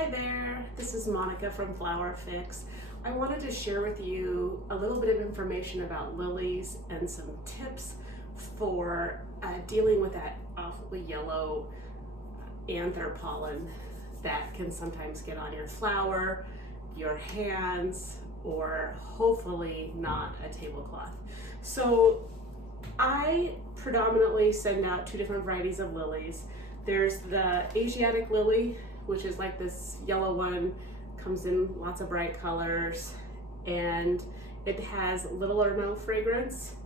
Hi there, this is Monica from Flower Fix. I wanted to share with you a little bit of information about lilies and some tips for dealing with that awfully yellow anther pollen that can sometimes get on your flower, your hands, or hopefully not a tablecloth. So I predominantly send out two different varieties of lilies. There's the Asiatic lily, which is like this yellow one, comes in lots of bright colors, and it has little or no fragrance.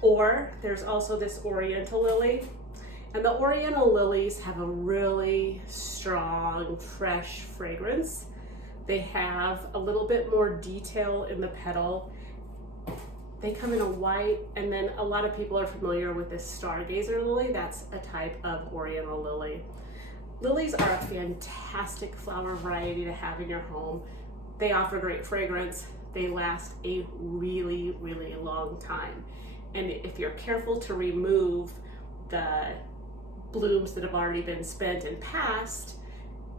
Or there's also this Oriental lily, and the Oriental lilies have a really strong, fresh fragrance. They have a little bit more detail in the petal. They come in a white, and then a lot of people are familiar with this stargazer lily. That's a type of Oriental lily. Lilies are a fantastic flower variety to have in your home. They offer great fragrance. They last a really, really long time. And if you're careful to remove the blooms that have already been spent and passed,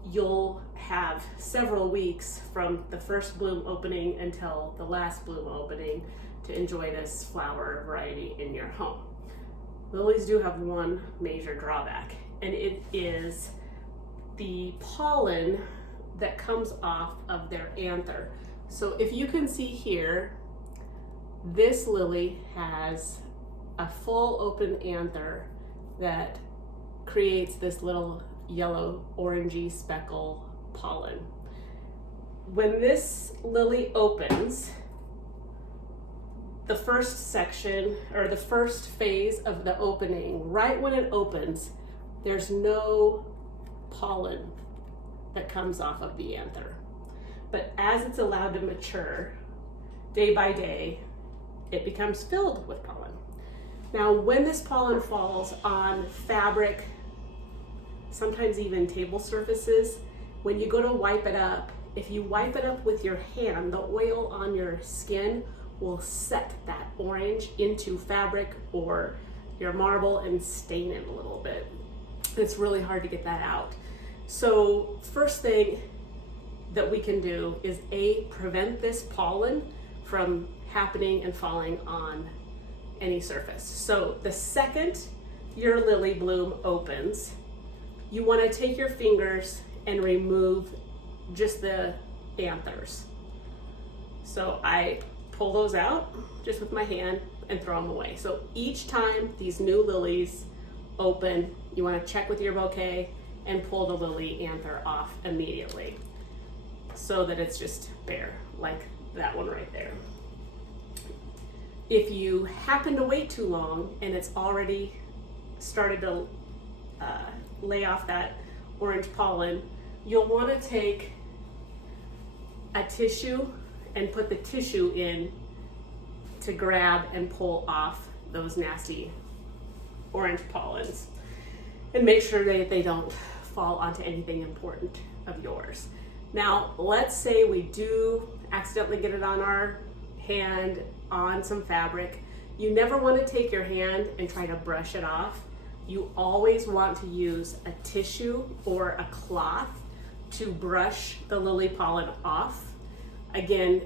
you'll have several weeks from the first bloom opening until the last bloom opening to enjoy this flower variety in your home. Lilies do have one major drawback, and it is the pollen that comes off of their anther. So if you can see here, this lily has a full open anther that creates this little yellow orangey speckle pollen. When this lily opens, the first section or the first phase of the opening, right when it opens, there's no pollen that comes off of the anther. But as it's allowed to mature, day by day, it becomes filled with pollen. Now, when this pollen falls on fabric, sometimes even table surfaces, when you go to wipe it up, if you wipe it up with your hand, the oil on your skin will set that orange into fabric or your marble and stain it a little bit. It's really hard to get that out. So first thing that we can do is prevent this pollen from happening and falling on any surface. So the second your lily bloom opens, you want to take your fingers and remove just the anthers. So I pull those out just with my hand and throw them away. So each time these new lilies open, you want to check with your bouquet and pull the lily anther off immediately so that it's just bare, like that one right there. If you happen to wait too long and it's already started to lay off that orange pollen, you'll want to take a tissue and put the tissue in to grab and pull off those nasty orange pollens and make sure that they don't fall onto anything important of yours. Now, let's say we do accidentally get it on our hand, on some fabric. You never want to take your hand and try to brush it off. You always want to use a tissue or a cloth to brush the lily pollen off. Again,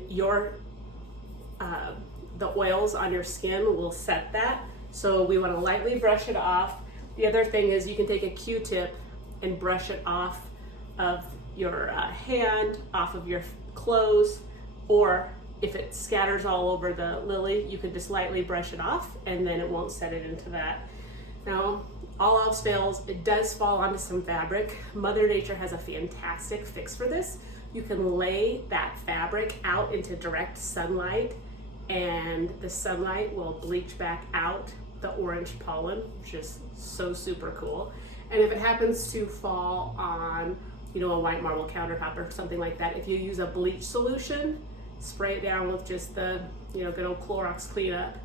the oils on your skin will set that, so we want to lightly brush it off. The other thing is you can take a Q-tip and brush it off of your hand, off of your clothes, or if it scatters all over the lily, you can just lightly brush it off and then it won't set it into that. Now, all else fails, it does fall onto some fabric. Mother Nature has a fantastic fix for this. You can lay that fabric out into direct sunlight, and the sunlight will bleach back out the orange pollen, which is so super cool. And if it happens to fall on, a white marble countertop or something like that, if you use a bleach solution, spray it down with just the, good old Clorox cleanup.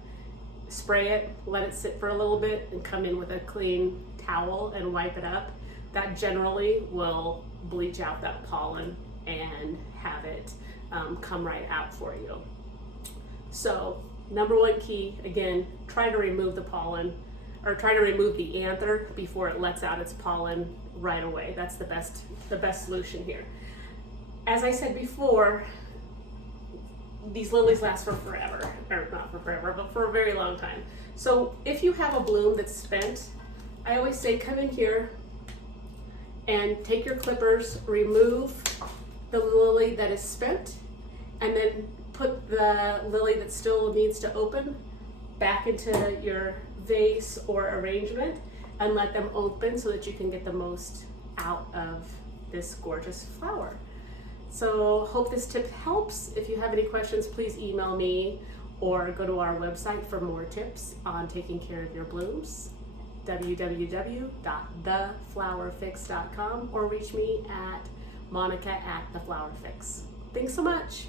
Spray it, let it sit for a little bit, and come in with a clean towel and wipe it up. That generally will bleach out that pollen and have it come right out for you. So number one key, again, try to remove the pollen. or try to remove the anther before it lets out its pollen right away. That's the best solution here. As I said before, these lilies last for forever, or not for forever, but for a very long time. So if you have a bloom that's spent, I always say come in here and take your clippers, remove the lily that is spent, and then put the lily that still needs to open back into your vase or arrangement and let them open so that you can get the most out of this gorgeous flower. So hope this tip helps. If you have any questions, please email me or go to our website for more tips on taking care of your blooms, www.theflowerfix.com, or reach me at Monica@theflowerfix. Thanks so much.